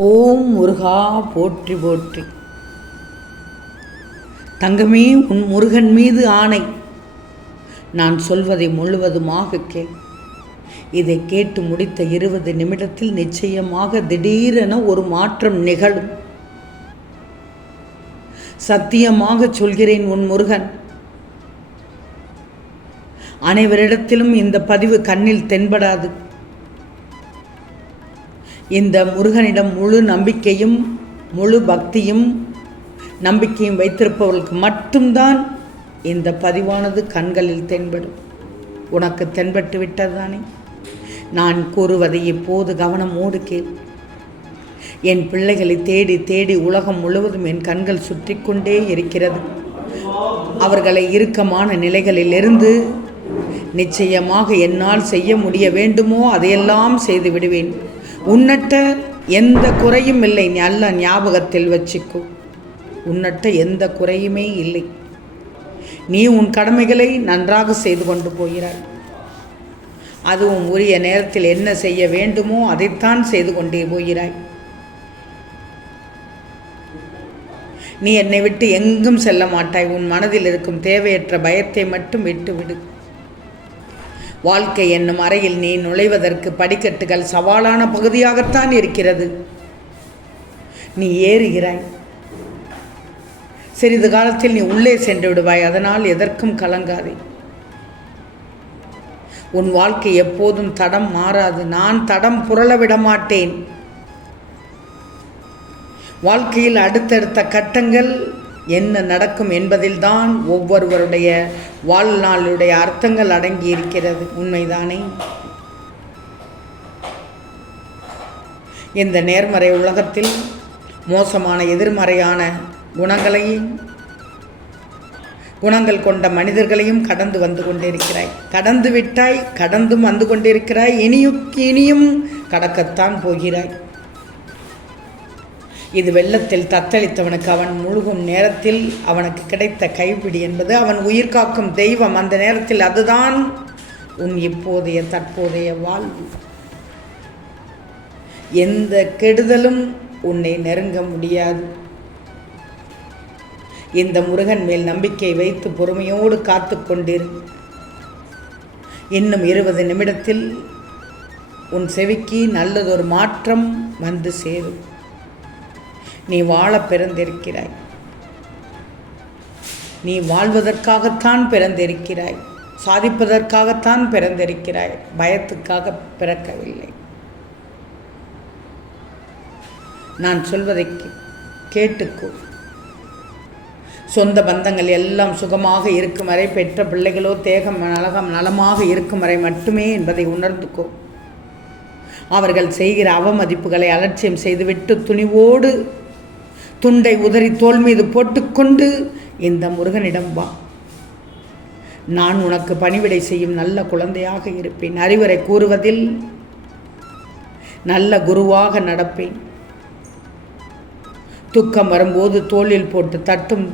ஓம் முருகா போற்றி போற்றி. தங்கமே, உன் முருகன் மீது ஆணை, நான் சொல்வதை முழுவதுமாக கேள். இதை கேட்டு முடித்த 20 நிமிடத்தில் நிச்சயமாக திடீரென ஒரு மாற்றம் நிகழும். சத்தியமாக சொல்கிறேன், உன் முருகன். அனைவரிடத்திலும் இந்த பதிவு கண்ணில் தென்படாது. இந்த முருகனிடம் முழு நம்பிக்கையும் முழு பக்தியும் நம்பிக்கையும் வைத்திருப்பவர்களுக்கு மட்டும்தான் இந்த பதிவானது கண்களில் தென்படும். உனக்கு தென்பட்டு விட்டதுதானே? நான் கூறுவதை இப்போது கவனமோடு கேள். என் பிள்ளைகளை தேடி தேடி உலகம் முழுவதும் என் கண்கள் சுற்றி கொண்டே இருக்கிறது. அவர்களை இறுக்கமான நிலைகளிலிருந்து நிச்சயமாக என்னால் செய்ய முடிய வேண்டுமோ அதையெல்லாம் செய்து விடுவேன். உன்னட்ட எந்த குறையும் இல்லை. நல்ல ஞாபகத்தில் வச்சுக்கோ. உன்னட்ட எந்த குறையுமே இல்லை. நீ உன் கடமைகளை நன்றாக செய்து கொண்டு போகிறாய். அதுவும் உரிய நேரத்தில் என்ன செய்ய வேண்டுமோ அதைத்தான் செய்து கொண்டே போகிறாய். நீ என்னை விட்டு எங்கும் செல்ல மாட்டாய். உன் மனதில் இருக்கும் தேவையற்ற பயத்தை மட்டும் விட்டுவிடு. வாழ்க்கை என்னும் அறையில் நீ நுழைவதற்கு படிக்கட்டுகள் சவாலான பகுதியாகத்தான் இருக்கிறது. நீ ஏறுகிறாய். சிறிது காலத்தில் நீ உள்ளே சென்று விடுவாய். அதனால் எதற்கும் கலங்காதே. உன் வாழ்க்கை எப்போதும் தடம் மாறாது. நான் தடம் புரள விட மாட்டேன். வாழ்க்கையில் அடுத்தடுத்த கட்டங்கள் என்ன நடக்கும் என்பதில்தான் ஒவ்வொருவருடைய வாழ்நாளுடைய அர்த்தங்கள் அடங்கி இருக்கிறது. உண்மைதானே? இந்த நேர்மறை உலகத்தில் மோசமான எதிர்மறையான குணங்கள் கொண்ட மனிதர்களையும் கடந்து வந்து கொண்டிருக்கிறாய். கடந்து விட்டாய், கடந்தும் வந்து கொண்டிருக்கிறாய். இனியும் கடக்கத்தான் போகிறாய். இது வெள்ளத்தில் தத்தளித்தவனுக்கு அவன் முழுகும் நேரத்தில் அவனுக்கு கிடைத்த கைப்பிடி என்பது அவன் உயிர் காக்கும் தெய்வம். அந்த நேரத்தில் அதுதான் உன் இப்போதைய தற்போதைய வாழ்வு. எந்த கெடுதலும் உன்னை நெருங்க முடியாது. இந்த முருகன் மேல் நம்பிக்கை வைத்து பொறுமையோடு காத்து கொண்டிரு. இன்னும் 20 நிமிடத்தில் உன் செவிக்கு நல்லதொரு மாற்றம் வந்து சேரும். நீ வாழ பிறந்திருக்கிறாய். நீ வாழ்வதற்காகத்தான் பிறந்திருக்கிறாய். சாதிப்பதற்காகத்தான் பிறந்திருக்கிறாய். பயத்துக்காக பிறக்கவில்லை. நான் சொல்வதை கேட்டுக்கோ. சொந்த பந்தங்கள் எல்லாம் சுகமாக இருக்கும் வரை, பெற்ற பிள்ளைகளோ தேகம் நலமாக இருக்கும் வரை மட்டுமே என்பதை உணர்ந்துக்கோ. அவர்கள் செய்கிற அவமதிப்புகளை அலட்சியம் செய்துவிட்டு துணிவோடு துண்டை உதறி தோள் மீது போட்டுக்கொண்டு இந்த முருகனிடம் வா. நான் உனக்கு பணிவிடை செய்யும் நல்ல குழந்தையாக இருப்பேன். அறிவுரை கூறுவதில் நல்ல குருவாக நடப்பேன். துக்கம் வரும்போது தோளில் போட்டு தட்டும்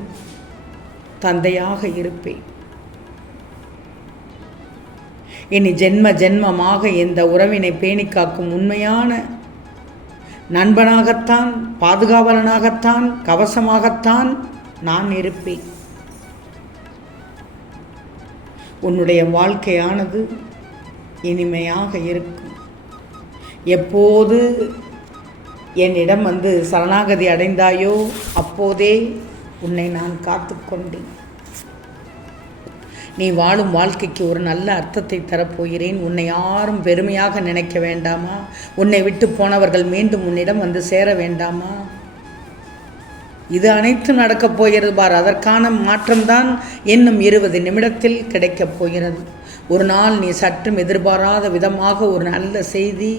தந்தையாக இருப்பேன். இனி ஜென்மமாக இந்த உறவினை பேணி காக்கும் உண்மையான நண்பனாகத்தான், பாதுகாவலனாகத்தான், கவசமாகத்தான் நான் இருப்பேன். உன்னுடைய வாழ்க்கையானது இனிமையாக இருக்கும். எப்போது என்னிடம் வந்து சரணாகதி அடைந்தாயோ அப்போதே உன்னை நான் காத்து கொண்டேன். நீ வாழும் வாழ்க்கைக்கு ஒரு நல்ல அர்த்தத்தை தரப்போகிறேன். உன்னை யாரும் பெருமையாக நினைக்க வேண்டாமா? உன்னை விட்டு போனவர்கள் மீண்டும் உன்னிடம் வந்து சேர வேண்டாமா? இது அனைத்தும் நடக்கப் போகிறது பார். அதற்கான மாற்றம்தான் இன்னும் 20 நிமிடத்தில் கிடைக்கப் போகிறது. ஒரு நாள் நீ சற்றும் எதிர்பாராத விதமாக ஒரு நல்ல செய்தி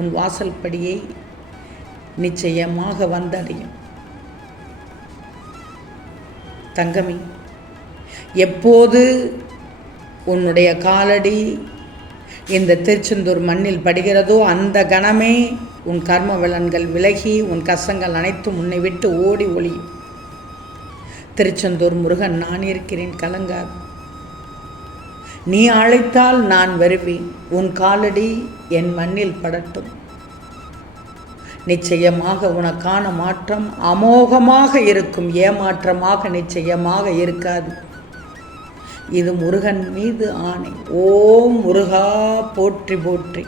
உன் வாசல் படியை நிச்சயமாக வந்தடையும். தங்கமே, எப்போது உன்னுடைய காலடி இந்த திருச்செந்தூர் மண்ணில் படுகிறதோ அந்த கணமே உன் கர்ம விலன்கள் விலகி உன் கஷ்டங்கள் அனைத்தும் உன்னை விட்டு ஓடி ஒளியும். திருச்செந்தூர் முருகன் நான் இருக்கிறேன், கலங்காது. நீ அழைத்தால் நான் வருவேன். உன் காலடி என் மண்ணில் படட்டும். நிச்சயமாக உனக்கான மாற்றம் அமோகமாக இருக்கும். ஏமாற்றமாக நிச்சயமாக இருக்காது. இது முருகன் மீது ஆணை. ஓம் முருகா போற்றி போற்றி.